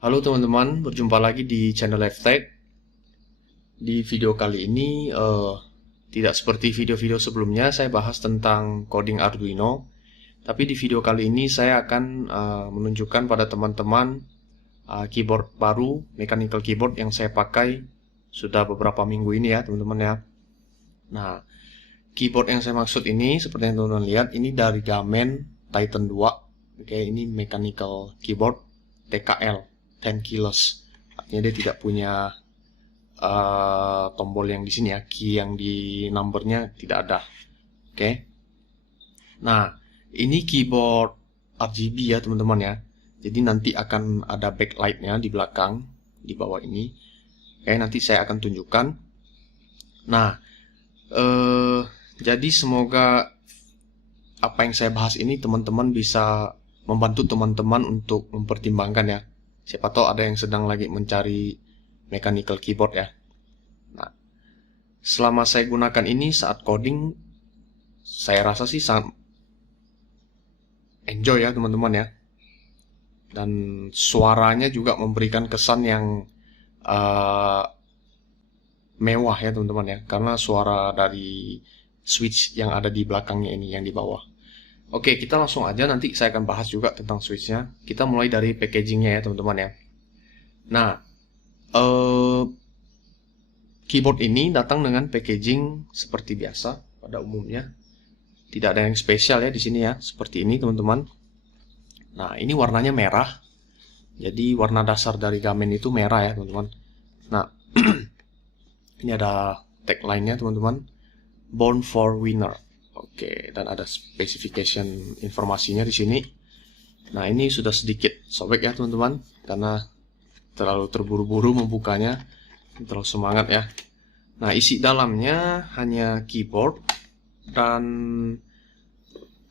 Halo teman-teman, berjumpa lagi di channel LiveTech. Di video kali ini, tidak seperti video-video sebelumnya, saya bahas tentang coding Arduino. Tapi di video kali ini saya akan menunjukkan pada teman-teman keyboard baru, mechanical keyboard yang saya pakai sudah beberapa minggu ini ya teman-teman ya. Nah, keyboard yang saya maksud ini, seperti yang teman-teman lihat, ini dari Gamen Titan 2. Oke, ini mechanical keyboard TKL, 10 keyless. Artinya dia tidak punya tombol yang di sini ya, key yang di numbernya tidak ada. Oke. Nah, ini keyboard RGB ya teman-teman ya. Jadi nanti akan ada backlightnya di belakang, di bawah ini. Oke, nanti saya akan tunjukkan. Nah, jadi semoga apa yang saya bahas ini teman-teman bisa membantu teman-teman untuk mempertimbangkan ya. Siapa tahu ada yang sedang lagi mencari mechanical keyboard ya. Nah, selama saya gunakan ini saat coding, saya rasa sih sangat enjoy ya teman-teman ya. Dan suaranya juga memberikan kesan yang mewah ya teman-teman ya. Karena suara dari switch yang ada di belakangnya ini, yang di bawah. Oke, kita langsung aja, nanti saya akan bahas juga tentang switchnya. Kita mulai dari packagingnya ya teman-teman ya. Nah, keyboard ini datang dengan packaging seperti biasa pada umumnya. Tidak ada yang spesial ya di sini ya, seperti ini teman-teman. Nah, ini warnanya merah. Jadi warna dasar dari Gamen itu merah ya teman-teman. Nah, ini ada tagline-nya teman-teman. Born for Winner. Oke, dan ada specification informasinya di sini. Nah, ini sudah sedikit sobek ya teman-teman, karena terlalu terburu-buru membukanya, terlalu semangat ya. Nah, isi dalamnya hanya keyboard dan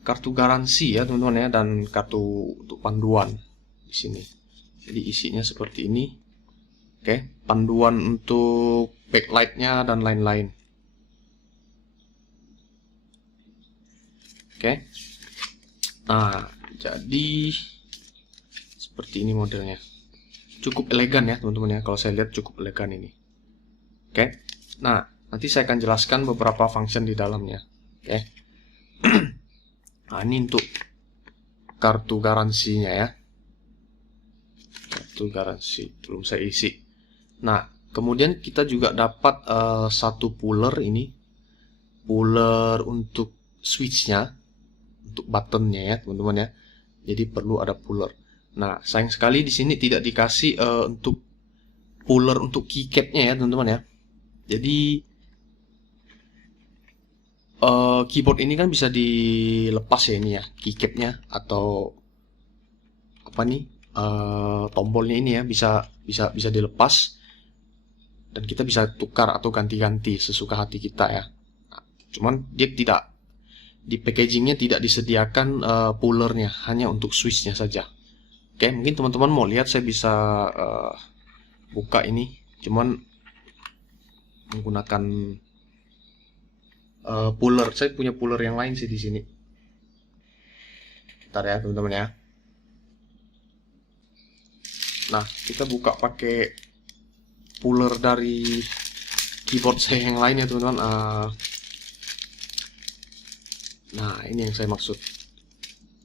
kartu garansi ya teman-teman ya, dan kartu untuk panduan di sini. Jadi isinya seperti ini. Oke, panduan untuk backlight-nya dan lain-lain. Oke. Nah, jadi seperti ini modelnya. Cukup elegan ya teman-teman ya. Kalau saya lihat cukup elegan ini. Oke. Nah, nanti saya akan jelaskan beberapa function di dalamnya. Oke. Nah, ini untuk kartu garansinya ya. Kartu garansi belum saya isi. Nah, kemudian kita juga dapat satu puller ini. Puller untuk switchnya, untuk buttonnya ya teman-teman ya. Jadi perlu ada puller. Nah, sayang sekali di sini tidak dikasih untuk puller untuk keycapnya ya teman-teman ya. Jadi keyboard ini kan bisa dilepas ya ini ya, keycapnya atau apa nih, tombolnya ini ya bisa dilepas dan kita bisa tukar atau ganti-ganti sesuka hati kita ya. Nah, cuman dia tidak, di packagingnya tidak disediakan pullernya, hanya untuk switchnya saja. Oke, mungkin teman-teman mau lihat, saya bisa buka ini, cuman menggunakan puller. Saya punya puller yang lain sih di sini. Bentar ya teman-teman ya. Nah, kita buka pakai puller dari keyboard saya yang lain ya teman-teman. Nah, ini yang saya maksud,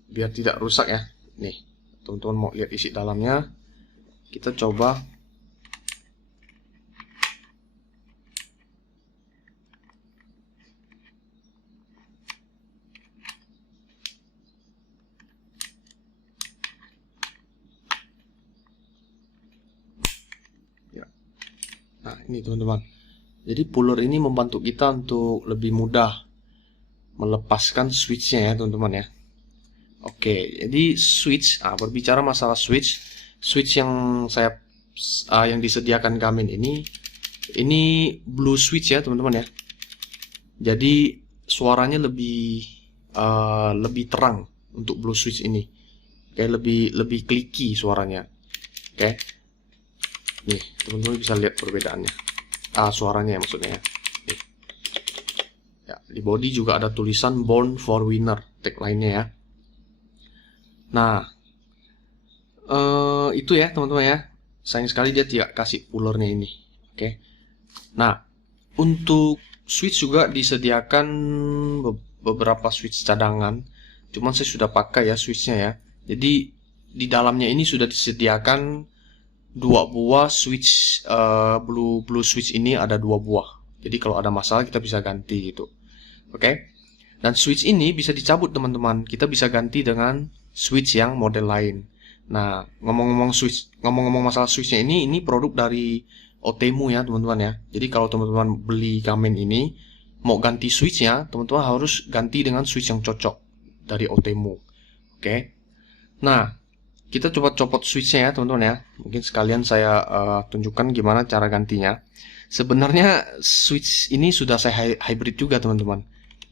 biar tidak rusak ya. Nih, teman-teman mau lihat isi dalamnya, kita coba. Ya. Nah, ini teman-teman. Jadi puller ini membantu kita untuk lebih mudah melepaskan switchnya ya teman-teman ya. Oke, jadi switch, berbicara masalah switch yang saya yang disediakan Gamen ini blue switch ya teman-teman ya. Jadi suaranya lebih terang untuk blue switch ini. Oke, lebih clicky suaranya. Oke. Nih, teman-teman bisa lihat perbedaannya. Suaranya ya maksudnya ya. Nih. Ya, di body juga ada tulisan Born for Winner, tagline-nya ya. Nah, itu ya teman-teman ya. sayang sekali dia tidak kasih pullernya ini. Oke. Nah, untuk switch juga disediakan beberapa switch cadangan. Cuman saya sudah pakai ya switchnya ya. Jadi di dalamnya ini sudah disediakan 2 buah switch, blue switch ini ada 2 buah. Jadi kalau ada masalah kita bisa ganti gitu. Oke. Dan switch ini bisa dicabut teman-teman. Kita bisa ganti dengan switch yang model lain. Nah, ngomong-ngomong masalah switchnya ini produk dari Otemu ya teman-teman ya. Jadi kalau teman-teman beli Kamen ini mau ganti switchnya, teman-teman harus ganti dengan switch yang cocok dari Otemu. Oke. Nah, kita coba copot switchnya ya teman-teman ya. Mungkin sekalian saya tunjukkan gimana cara gantinya. Sebenarnya switch ini sudah saya hybrid juga teman-teman.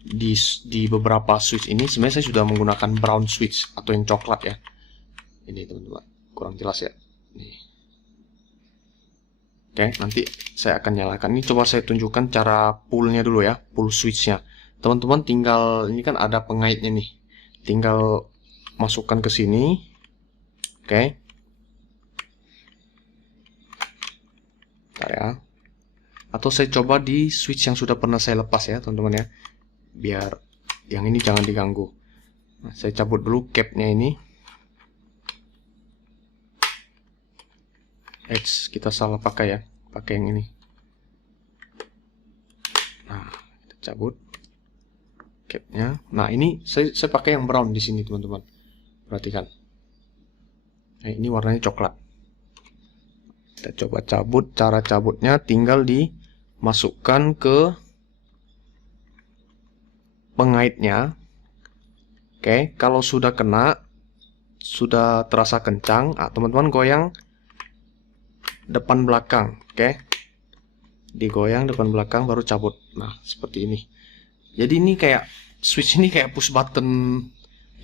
Di beberapa switch ini sebenarnya saya sudah menggunakan brown switch atau yang coklat ya. Ini teman-teman, kurang jelas ya. Nih. Oke, nanti saya akan nyalakan. Ini coba saya tunjukkan cara pullnya dulu ya, pull switchnya. Teman-teman tinggal, ini kan ada pengaitnya nih. Tinggal masukkan ke sini. Oke. Bentar ya. Atau saya coba di switch yang sudah pernah saya lepas ya, teman-teman ya. Biar yang ini jangan diganggu. Nah, saya cabut dulu capnya ini. Kita salah pakai ya, pakai yang ini. Nah, kita cabut capnya. Nah, ini saya pakai yang brown di sini teman-teman. Perhatikan. Nah, ini warnanya coklat. Kita coba cabut. Cara cabutnya tinggal dimasukkan ke pengaitnya. Oke, kalau sudah kena, sudah terasa kencang, teman-teman goyang depan belakang. Oke, digoyang depan belakang baru cabut. Nah, seperti ini. Jadi ini kayak switch ini kayak push button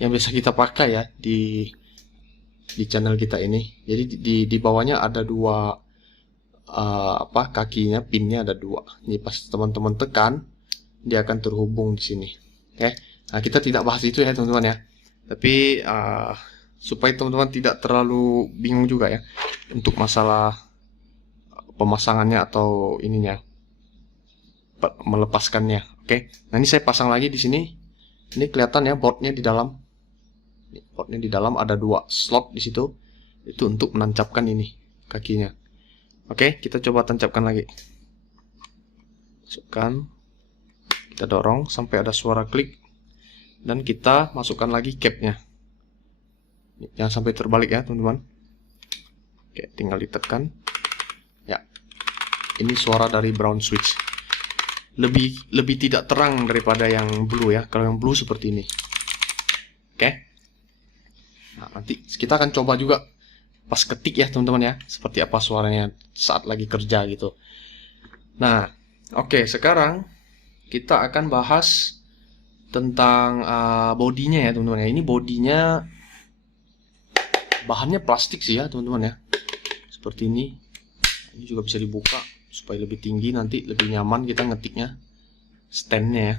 yang biasa kita pakai ya di channel kita ini. Jadi di bawahnya ada 2 kakinya, pinnya ada 2. Ini pas teman-teman tekan dia akan terhubung di sini. Oke. Nah, kita tidak bahas itu ya teman-teman ya. Tapi supaya teman-teman tidak terlalu bingung juga ya untuk masalah pemasangannya atau ininya, melepaskannya. Oke. Nah, ini saya pasang lagi di sini. Ini kelihatan ya boardnya di dalam. Boardnya di dalam ada 2 slot di situ. Itu untuk menancapkan ini kakinya. Oke, kita coba tancapkan lagi. Masukkan. Kita dorong sampai ada suara klik. Dan kita masukkan lagi capnya. Jangan sampai terbalik ya teman-teman. Oke, tinggal ditekan. Ya, ini suara dari brown switch. Lebih tidak terang daripada yang blue ya. Kalau yang blue seperti ini. Oke. Nah, nanti kita akan coba juga pas ketik ya teman-teman ya. Seperti apa suaranya saat lagi kerja gitu. Nah, oke, sekarang kita akan bahas tentang bodinya ya teman-teman ya. Ini bodinya bahannya plastik sih ya teman-teman ya. Seperti ini. Ini juga bisa dibuka supaya lebih tinggi, nanti lebih nyaman kita ngetiknya. Standnya ya.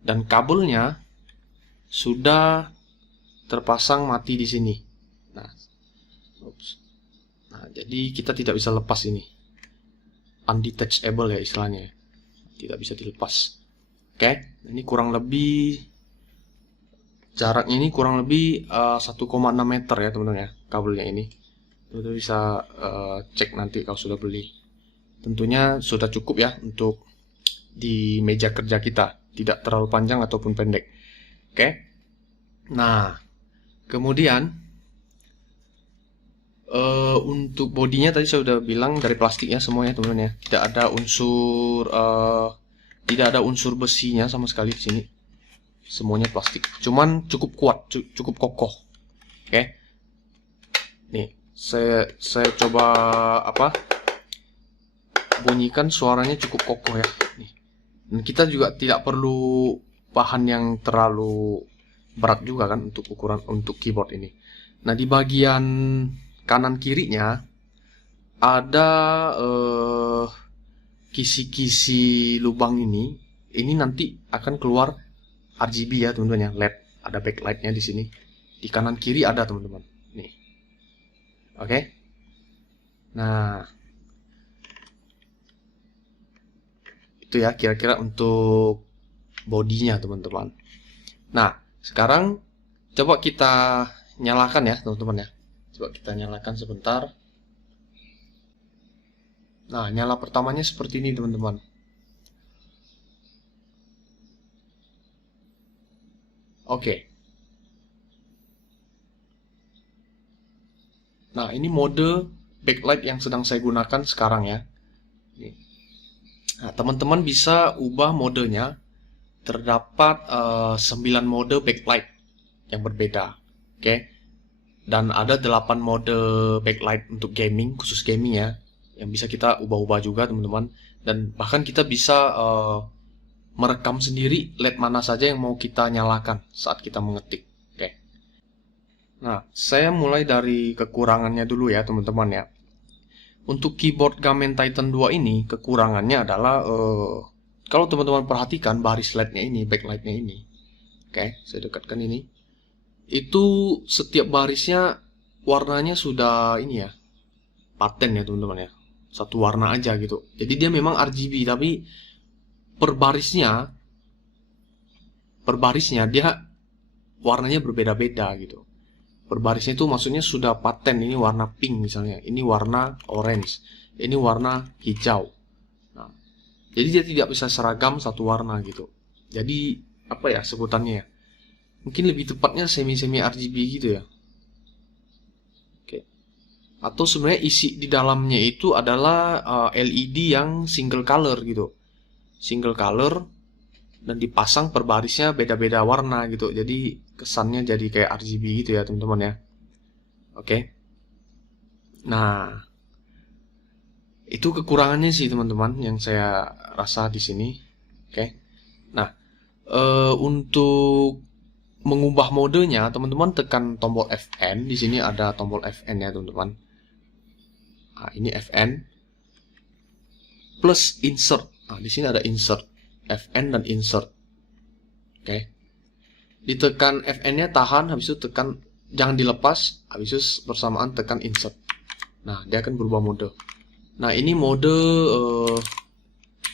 Dan kabelnya sudah terpasang mati di sini. Nah, jadi kita tidak bisa lepas ini. Undetachable ya istilahnya. Tidak bisa dilepas. Oke, ini kurang lebih jaraknya ini kurang lebih 1,6 meter ya teman-teman ya kabelnya ini. Teman-teman bisa cek nanti kalau sudah beli. Tentunya sudah cukup ya untuk di meja kerja kita, tidak terlalu panjang ataupun pendek. Oke. Nah, kemudian untuk bodinya tadi saya sudah bilang dari plastik ya semuanya teman-teman ya. Tidak ada unsur besinya sama sekali di sini. Semuanya plastik. Cuman cukup kuat, cukup kokoh. Oke. Nih, saya coba bunyikan, suaranya cukup kokoh ya. Nih. Dan kita juga tidak perlu bahan yang terlalu berat juga kan untuk keyboard ini. Nah, di bagian kanan kirinya ada kisi-kisi lubang ini. Ini nanti akan keluar RGB ya teman-teman ya, LED, ada backlightnya di sini. Di kanan kiri ada teman-teman. Nih. Oke. Nah, itu ya kira-kira untuk bodinya teman-teman. Nah, sekarang coba kita nyalakan ya teman-teman ya. Coba kita nyalakan sebentar. Nah, nyala pertamanya seperti ini teman-teman. Oke. Nah, ini mode backlight yang sedang saya gunakan sekarang ya. Nah, teman-teman bisa ubah modenya. Terdapat 9 mode backlight yang berbeda. Oke. Dan ada 8 mode backlight untuk gaming, khusus gaming ya. Yang bisa kita ubah-ubah juga teman-teman. Dan bahkan kita bisa merekam sendiri LED mana saja yang mau kita nyalakan saat kita mengetik. Oke. Nah, saya mulai dari kekurangannya dulu ya teman-teman ya. Untuk keyboard Gamen Titan 2 ini kekurangannya adalah kalau teman-teman perhatikan baris LED-nya ini, backlight-nya ini. Oke, saya dekatkan ini. Itu setiap barisnya warnanya sudah ini ya, paten ya teman-teman ya. Satu warna aja gitu. Jadi dia memang RGB tapi per barisnya dia warnanya berbeda-beda gitu. Per barisnya itu maksudnya sudah paten, ini warna pink misalnya, ini warna orange, ini warna hijau. Nah, jadi dia tidak bisa seragam satu warna gitu. Jadi apa ya sebutannya ya? Mungkin lebih tepatnya semi-semi RGB gitu ya. Oke. Atau sebenarnya isi di dalamnya itu adalah LED yang single color gitu. Single color dan dipasang per barisnya beda-beda warna gitu. Jadi kesannya jadi kayak RGB gitu ya teman-teman ya. Oke. Nah, itu kekurangannya sih teman-teman yang saya rasa di sini. Oke. Nah, untuk mengubah modenya teman-teman tekan tombol Fn. Di sini ada tombol Fn ya teman-teman. Nah, ini Fn plus insert. Nah, di sini ada insert. Fn dan insert. Oke. Ditekan Fn-nya tahan, habis itu tekan, jangan dilepas, habis itu bersamaan tekan insert. Nah, dia akan berubah mode. Nah, ini mode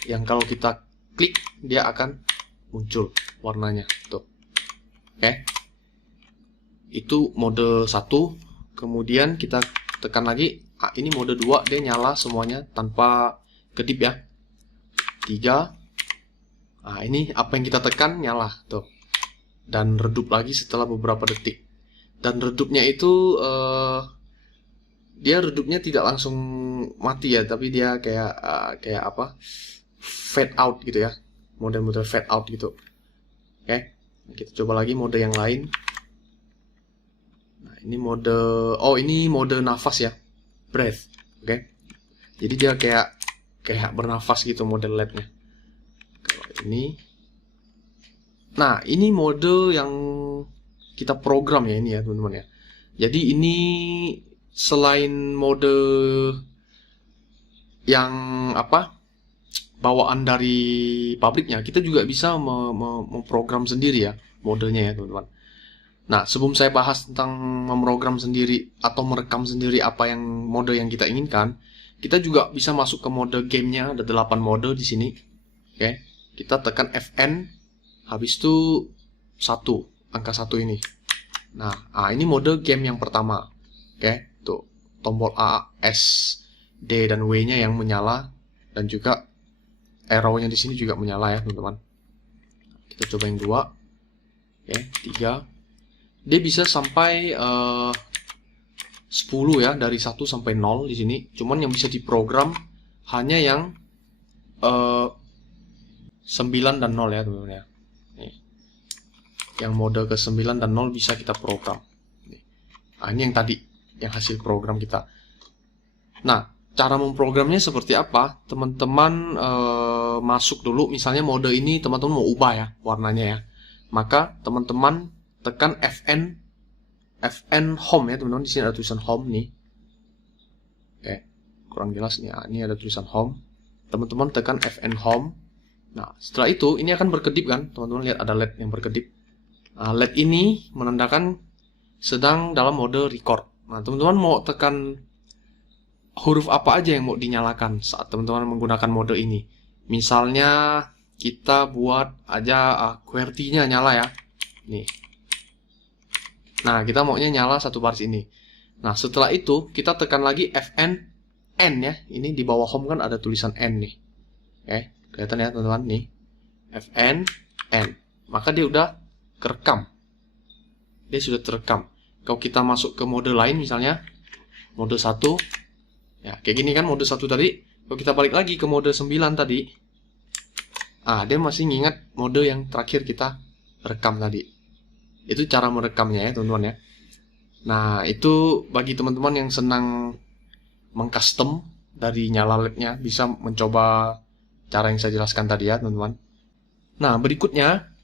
yang kalau kita klik dia akan muncul warnanya tuh. Oke. Itu mode 1. Kemudian kita tekan lagi. Ah, ini mode 2, dia nyala semuanya tanpa kedip ya. 3. Nah, ini apa yang kita tekan nyala tuh. Dan redup lagi setelah beberapa detik. Dan redupnya itu dia redupnya tidak langsung mati ya, tapi dia kayak apa? Fade out gitu ya. Mode-mode fade out gitu. Oke. Kita coba lagi mode yang lain. Nah, ini mode ini mode nafas ya. Breath. Oke. Jadi dia kayak bernafas gitu model LED-nya. Ini. Nah, ini mode yang kita program ya ini ya teman-teman ya. Jadi ini selain mode yang apa bawaan dari pabriknya, kita juga bisa memprogram sendiri ya modenya ya teman-teman. Nah, sebelum saya bahas tentang memprogram sendiri atau merekam sendiri apa yang mode yang kita inginkan, kita juga bisa masuk ke mode gamenya. Ada 8 mode di sini. Oke. Kita tekan Fn, habis itu 1, angka 1 ini. Nah, ini mode game yang pertama. Oke, tuh tombol A, S, D dan W-nya yang menyala dan juga arrow-nya di sini juga menyala ya, teman-teman. Kita coba yang 2. Oke, 3. Dia bisa sampai 10 ya, dari 1 sampai 0 di sini. Cuman yang bisa diprogram hanya yang 9 dan 0 ya teman-teman ya. Nih. Yang mode ke 9 dan 0 bisa kita program. Nih. Nah, ini yang tadi, yang hasil program kita. Nah, cara memprogramnya seperti apa? Teman-teman masuk dulu, misalnya mode ini teman-teman mau ubah ya warnanya ya. Maka teman-teman tekan Fn home ya teman-teman. Di sini ada tulisan home nih. Oke, kurang jelas nih. Ini ada tulisan home. Teman-teman tekan Fn home. Nah, setelah itu ini akan berkedip kan, teman-teman lihat ada LED yang berkedip. Nah, LED ini menandakan sedang dalam mode record. Nah, teman-teman mau tekan huruf apa aja yang mau dinyalakan saat teman-teman menggunakan mode ini. Misalnya kita buat aja QWERTY-nya nyala ya. Nih. Nah, kita maunya nyala satu baris ini. Nah, setelah itu kita tekan lagi Fn N ya. Ini di bawah home kan ada tulisan N nih. Oke, kelihatan ya teman-teman nih. Fn N. Maka dia udah kerekam. Dia sudah terekam. Kalau kita masuk ke mode lain misalnya mode 1 ya, kayak gini kan mode 1 tadi. Kalau kita balik lagi ke mode 9 tadi, dia masih ngingat mode yang terakhir kita rekam tadi. Itu cara merekamnya ya teman-teman ya. Nah, itu bagi teman-teman yang senang mengcustom dari nyala LED-nya, bisa mencoba cara yang saya jelaskan tadi ya teman-teman. Nah, berikutnya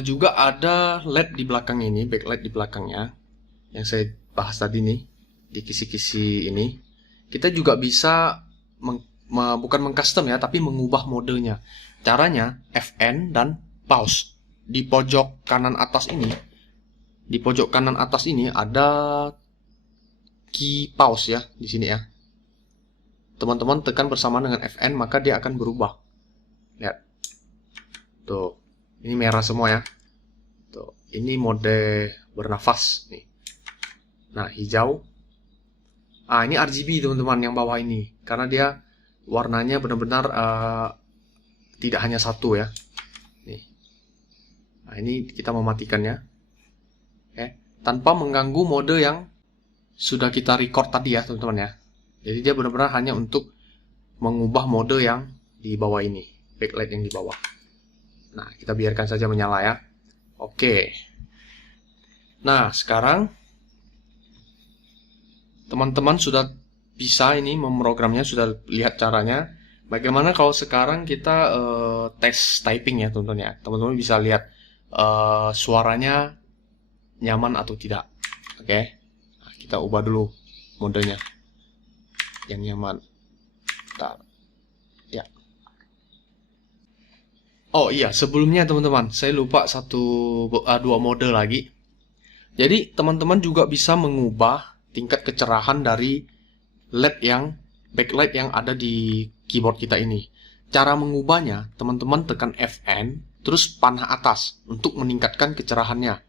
juga ada LED di belakang ini, backlight di belakangnya yang saya bahas tadi nih, di kisi-kisi ini. Kita juga bisa bukan mengcustom ya, tapi mengubah modenya. Caranya Fn dan pause. Di pojok kanan atas ini, ada key pause ya di sini ya. Teman-teman tekan bersama dengan Fn, maka dia akan berubah. Lihat. Tuh, ini merah semua ya. Tuh, ini mode bernafas nih. Nah, hijau. Ini RGB teman-teman yang bawah ini, karena dia warnanya benar-benar tidak hanya satu ya. Nih. Nah, ini kita mematikannya. Oke, tanpa mengganggu mode yang sudah kita record tadi ya teman-teman ya. Jadi dia benar-benar hanya untuk mengubah mode yang di bawah ini, backlight yang di bawah. Nah, kita biarkan saja menyala ya. Oke. Nah, sekarang teman-teman sudah bisa ini memprogramnya, sudah lihat caranya. Bagaimana kalau sekarang kita tes typing ya teman-teman ya. Teman-teman bisa lihat suaranya nyaman atau tidak. Oke. Nah, kita ubah dulu modenya yang nyaman. Bentar. Ya. Oh iya, sebelumnya teman-teman, saya lupa dua mode lagi. Jadi teman-teman juga bisa mengubah tingkat kecerahan dari LED yang backlight yang ada di keyboard kita ini. Cara mengubahnya, teman-teman tekan Fn, terus panah atas untuk meningkatkan kecerahannya.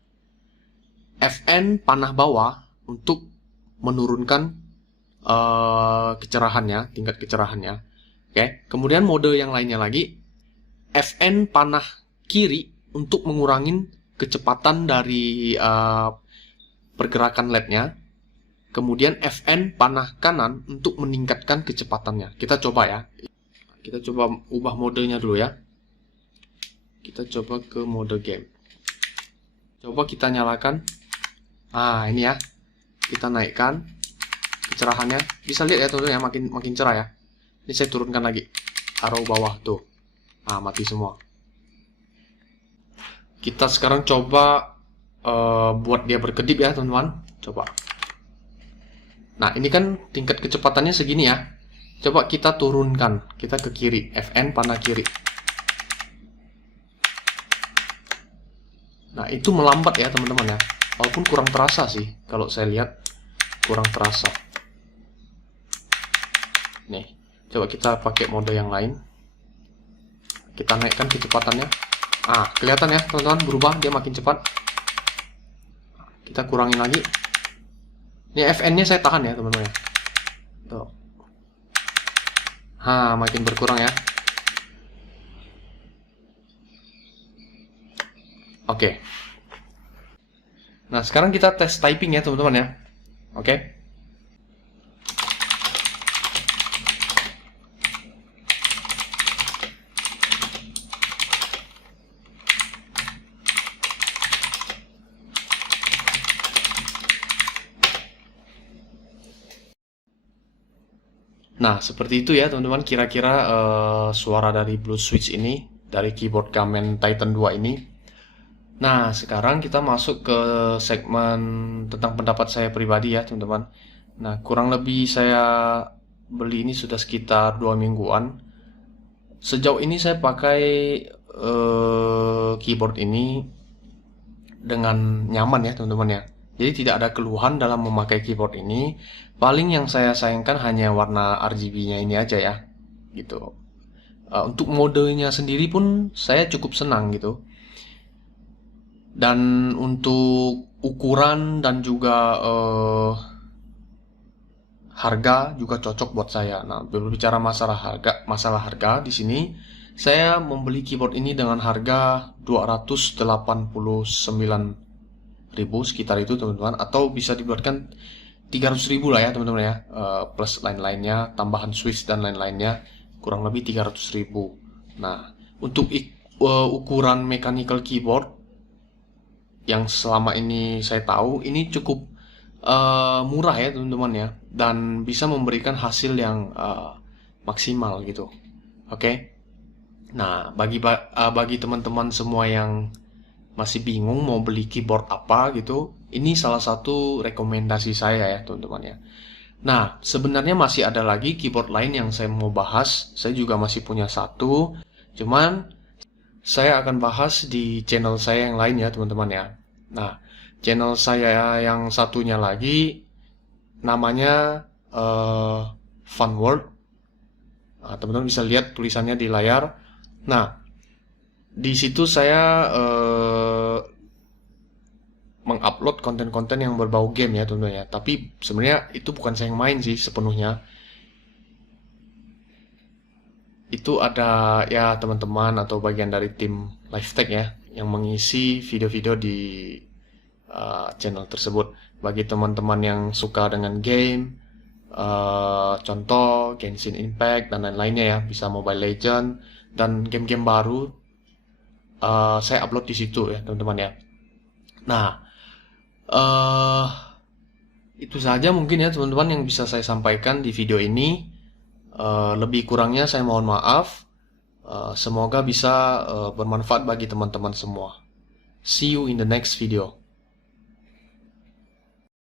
Fn panah bawah untuk menurunkan kecerahannya, tingkat kecerahannya. Oke, kemudian mode yang lainnya lagi, Fn panah kiri untuk mengurangi kecepatan dari pergerakan LED-nya. Kemudian Fn panah kanan untuk meningkatkan kecepatannya. Kita coba ya. Kita coba ubah modenya dulu ya. Kita coba ke mode game. Coba kita nyalakan. Ini ya. Kita naikkan kecerahannya. Bisa lihat ya teman-teman ya, makin cerah ya. Ini saya turunkan lagi. Arrow bawah tuh. Mati semua. Kita sekarang coba buat dia berkedip ya teman-teman. Coba. Nah, ini kan tingkat kecepatannya segini ya. Coba kita turunkan. Kita ke kiri. Fn panah kiri. Nah, itu melambat ya teman-teman ya. Walaupun kurang terasa sih. Kalau saya lihat kurang terasa. Nih. Coba kita pakai mode yang lain. Kita naikkan kecepatannya. Kelihatan ya teman-teman, berubah. Dia makin cepat. Kita kurangin lagi. Ini Fn-nya saya tahan ya teman-teman ya. Tuh. Makin berkurang ya. Oke. Nah, sekarang kita tes typing ya teman-teman ya. Oke. Nah, seperti itu ya teman-teman, kira-kira suara dari Blue Switch ini, dari keyboard Kamen Titan 2 ini. Nah, sekarang kita masuk ke segmen tentang pendapat saya pribadi ya teman-teman. Nah, kurang lebih saya beli ini sudah sekitar 2 mingguan. Sejauh ini saya pakai keyboard ini dengan nyaman ya teman-teman ya. Jadi tidak ada keluhan dalam memakai keyboard ini. Paling yang saya sayangkan hanya warna RGB-nya ini aja ya, gitu. Untuk modenya sendiri pun saya cukup senang gitu. Dan untuk ukuran dan juga harga juga cocok buat saya. Nah, berbicara masalah harga di sini, saya membeli keyboard ini dengan harga 289.000 sekitar itu teman-teman, atau bisa dibuatkan 300.000 lah ya teman-teman ya, plus lain-lainnya, tambahan switch dan lain-lainnya, kurang lebih 300.000. Nah, untuk ukuran mechanical keyboard yang selama ini saya tahu ini cukup murah ya teman-teman ya, dan bisa memberikan hasil yang maksimal gitu. Oke. Nah, bagi teman-teman semua yang masih bingung mau beli keyboard apa gitu, ini salah satu rekomendasi saya ya teman-teman ya. Nah, sebenarnya masih ada lagi keyboard lain yang saya mau bahas. Saya juga masih punya satu, cuman saya akan bahas di channel saya yang lain ya teman-teman ya. Nah, channel saya yang satunya lagi namanya Fun World. Nah, teman-teman bisa lihat tulisannya di layar. Nah, di situ saya mengupload konten-konten yang berbau game ya teman-teman ya. Tapi sebenarnya itu bukan saya yang main sih sepenuhnya. Itu ada ya teman-teman atau bagian dari tim LiveTech ya yang mengisi video-video di channel tersebut. Bagi teman-teman yang suka dengan game, contoh Genshin Impact dan lain-lainnya ya, bisa Mobile Legend dan game-game baru, saya upload di situ ya teman-teman ya. Nah, itu saja mungkin ya teman-teman yang bisa saya sampaikan di video ini. Lebih kurangnya saya mohon maaf. Semoga bisa bermanfaat bagi teman-teman semua. See you in the next video.